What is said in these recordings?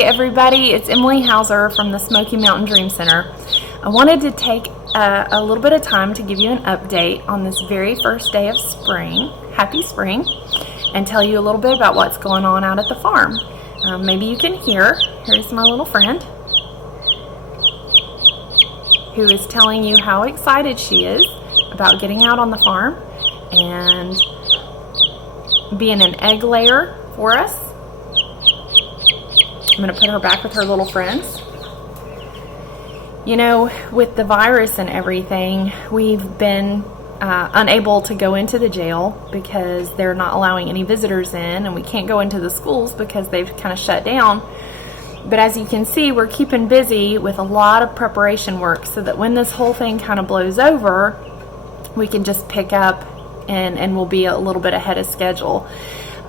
Hey everybody, it's Emily Hauser from the Smoky Mountain Dream Center. I wanted to take a little bit of time to give you an update on this very first day of spring, happy spring, and tell you a little bit about what's going on out at the farm. Maybe you can hear, here's my little friend, who is telling you how excited she is about getting out on the farm and being an egg layer for us. I'm going to put her back with her little friends. You know, with the virus and everything, we've been unable to go into the jail because they're not allowing any visitors in, and we can't go into the schools because they've kind of shut down. But as you can see, we're keeping busy with a lot of preparation work so that when this whole thing kind of blows over, we can just pick up and we'll be a little bit ahead of schedule.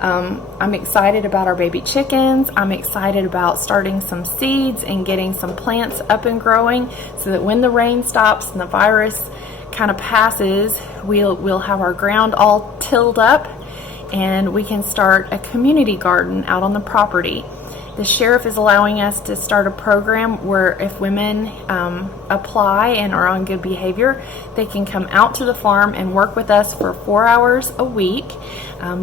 I'm excited about our baby chickens. I'm excited about starting some seeds and getting some plants up and growing so that when the rain stops and the virus kind of passes, we'll have our ground all tilled up and we can start a community garden out on the property. The sheriff is allowing us to start a program where if women apply and are on good behavior, they can come out to the farm and work with us for 4 hours a week,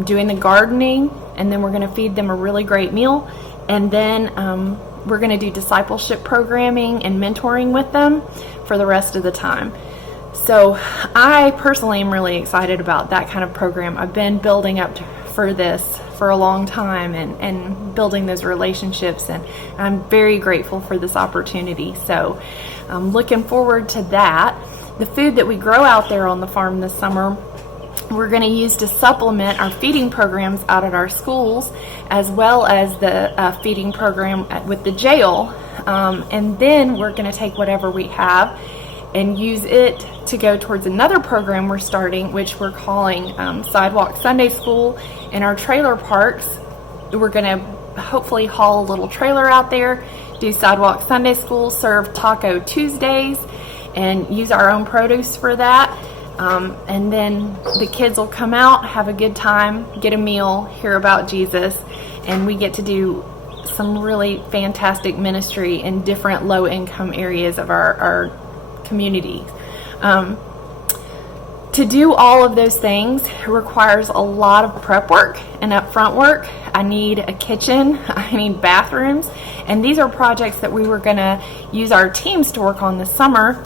doing the gardening, and then we're going to feed them a really great meal, and then we're going to do discipleship programming and mentoring with them for the rest of the time. So I personally am really excited about that kind of program. I've been building up for this for a long time and building those relationships, and I'm very grateful for this opportunity. So I'm looking forward to that. The food that we grow out there on the farm this summer, we're going to use to supplement our feeding programs out at our schools, as well as the feeding program with the jail. And then we're going to take whatever we have and use it to go towards another program we're starting, which we're calling Sidewalk Sunday School. In our trailer parks, we're going to hopefully haul a little trailer out there, do Sidewalk Sunday School, serve Taco Tuesdays, and use our own produce for that. And then the kids will come out, have a good time, get a meal, hear about Jesus, and we get to do some really fantastic ministry in different low-income areas of our community. To do all of those things requires a lot of prep work and upfront work. I need a kitchen, I need bathrooms, and these are projects that we were going to use our teams to work on this summer.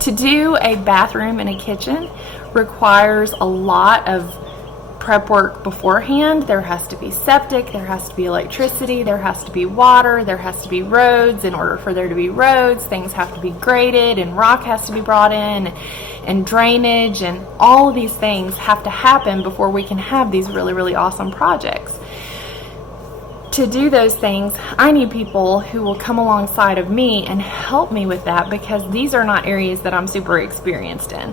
To do a bathroom and a kitchen requires a lot of prep work beforehand. There has to be septic, there has to be electricity, there has to be water, there has to be roads. In order for there to be roads, things have to be graded and rock has to be brought in and drainage, and all of these things have to happen before we can have these really, really awesome projects. To do those things, I need people who will come alongside of me and help me with that, because these are not areas that I'm super experienced in.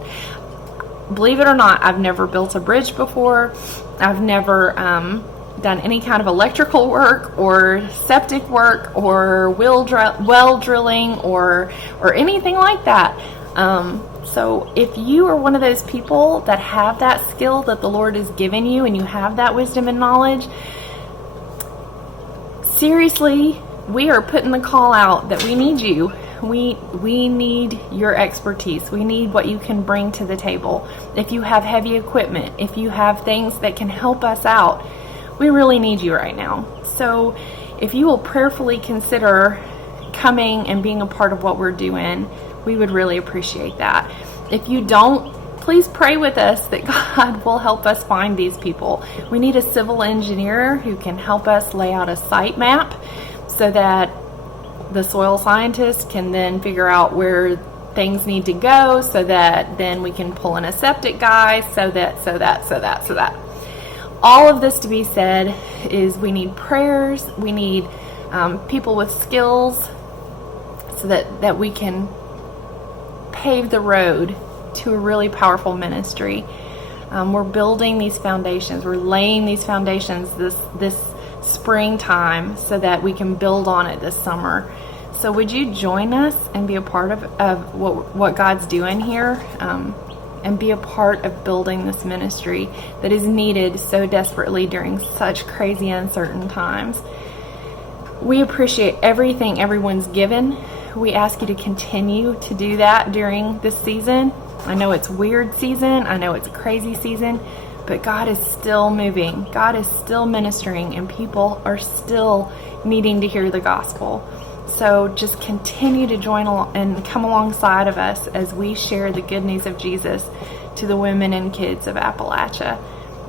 Believe it or not, I've never built a bridge before. I've never done any kind of electrical work or septic work or well drilling or anything like that. So if you are one of those people that have that skill that the Lord has given you and you have that wisdom and knowledge, seriously, we are putting the call out that we need you. We need your expertise. We need what you can bring to the table. If you have heavy equipment, if you have things that can help us out, we really need you right now. So if you will prayerfully consider coming and being a part of what we're doing, we would really appreciate that. If you don't, please pray with us that God will help us find these people. We need a civil engineer who can help us lay out a site map so that the soil scientist can then figure out where things need to go, so that then we can pull in a septic guy, so that. All of this to be said is we need prayers, we need people with skills so that we can pave the road to a really powerful ministry. We're building these foundations, we're laying these foundations this springtime so that we can build on it this summer. So would you join us and be a part of what God's doing here? and be a part of building this ministry that is needed so desperately during such crazy, uncertain times. We appreciate everything everyone's given. We ask you to continue to do that during this season. I know it's a weird season. I know it's a crazy season, but God is still moving. God is still ministering, and people are still needing to hear the gospel. So just continue to join along and come alongside of us as we share the good news of Jesus to the women and kids of Appalachia.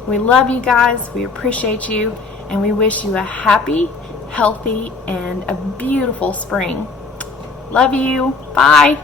We love you guys. We appreciate you, and we wish you a happy, healthy, and a beautiful spring. Love you. Bye.